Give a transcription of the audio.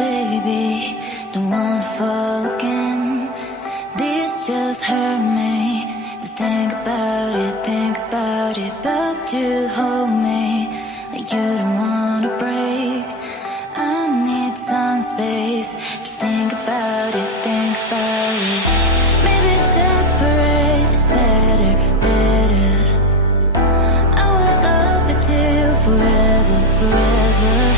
baby, don't wanna fall again. This just hurt me. Just think about it, but you hold me like you don't wanna break. I need some space. Just think about it, think about it. Maybe separate is better, better. I will love you till forever, forever.